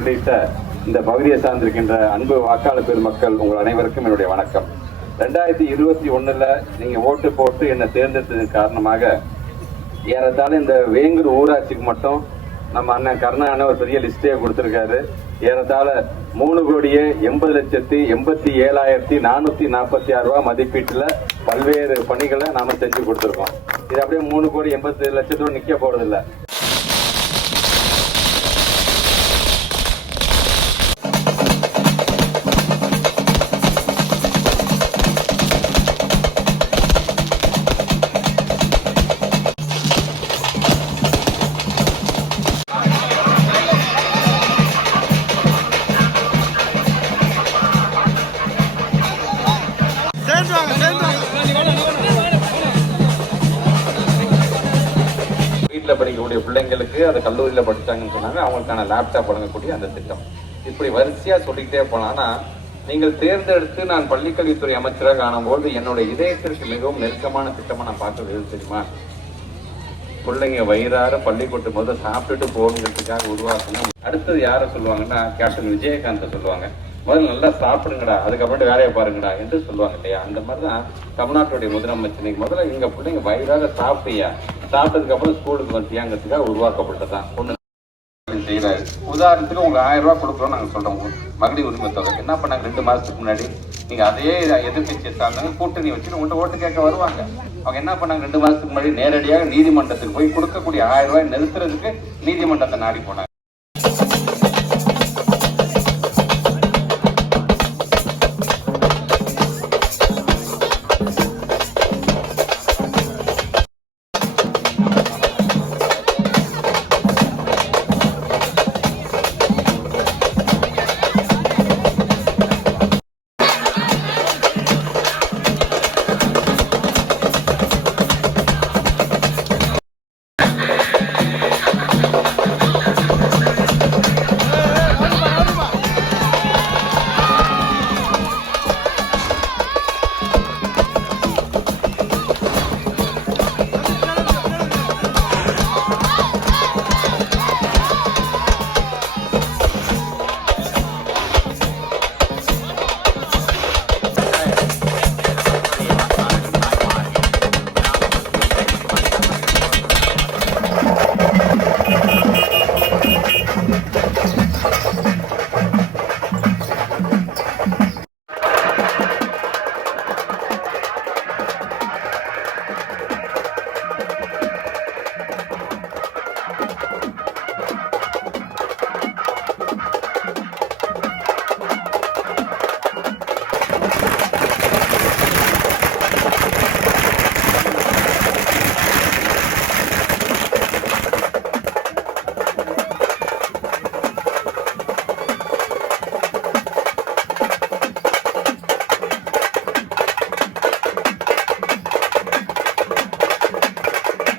உள்ளிட்ட இந்த பகுதியை சார்ந்திருக்கின்ற அன்பு வாக்காளர் பெருமக்கள் உங்கள் அனைவருக்கும் என்னுடைய வணக்கம். 2021 நீங்க ஓட்டு போட்டு என்னை தேர்ந்தெடுத்ததன் காரணமாக ஏறத்தாழ இந்த வேங்கூர் ஊராட்சிக்கு மட்டும் நம்ம அண்ணன் கருணாநிதி ஒரு பெரிய லிஸ்டே கொடுத்திருக்காரு. ஏறத்தாழ 3,80,87,446 ரூபாய் மதிப்பீட்டுல பல்வேறு பணிகளை நாம செஞ்சு கொடுத்திருக்கோம். இது அப்படியே 3,80,00,000 நிக்க போறதில்லை. வீட்டில் படிக்கக்கூடிய பிள்ளைங்களுக்கு அதை கல்லூரியில் படித்தாங்கன்னு சொன்னாங்க, அவங்களுக்கான லேப்டாப் வழங்கக்கூடிய அந்த திட்டம். இப்படி வரிசையா சொல்லிக்கிட்டே போனான்னா, நீங்கள் தேர்ந்தெடுத்து நான் பள்ளிக்கல்வித்துறை அமைச்சராக ஆனும்போது என்னுடைய இதயத்திற்கு மிகவும் நெருக்கமான திட்டமா நான் பார்க்கறது எது தெரியுமா? பிள்ளைங்க வயிறார பள்ளிக்கூட்டம் போது சாப்பிட்டுட்டு போகணுங்கிறதுக்காக உருவாக்கணும். அடுத்தது யாரை சொல்லுவாங்கன்னா, கேப்டன் விஜயகாந்தை சொல்லுவாங்க. முதல்ல நல்லா சாப்பிடுங்கடா, அதுக்கப்புறம் வேலையை பாருங்கடா என்று சொல்லுவாங்க இல்லையா? அந்த மாதிரிதான் தமிழ்நாட்டுடைய முதலமைச்சர் முதல்ல எங்க பிள்ளைங்க வயிறாக சாப்பிட்டியா, சாப்பிட்டதுக்கு அப்புறம் ஸ்கூலுக்கு வந்துட்டியாங்கிறதுக்காக உருவாக்கப்பட்டதான் ஒண்ணு செய்யறாரு. உதாரணத்துக்கு உங்களுக்கு 1000 ரூபாய் கொடுக்குறோம் நாங்க சொல்றோம். மகளிர் உரிமை தொகை என்ன பண்ணாங்க? 2 மாசத்துக்கு முன்னாடி நீங்க அதையே எதிர்கட்சியை சார்ந்தாங்க கூட்டணி வச்சு உங்கள்கிட்ட ஓட்டு கேட்க வருவாங்க. அவங்க என்ன பண்ணாங்க? 2 மாசத்துக்கு முன்னாடி நேரடியாக நீதிமன்றத்துக்கு போய் கொடுக்கக்கூடிய 1000 ரூபாய் நிறுத்துறதுக்கு நீதிமன்றத்தை நாடி போனாங்க.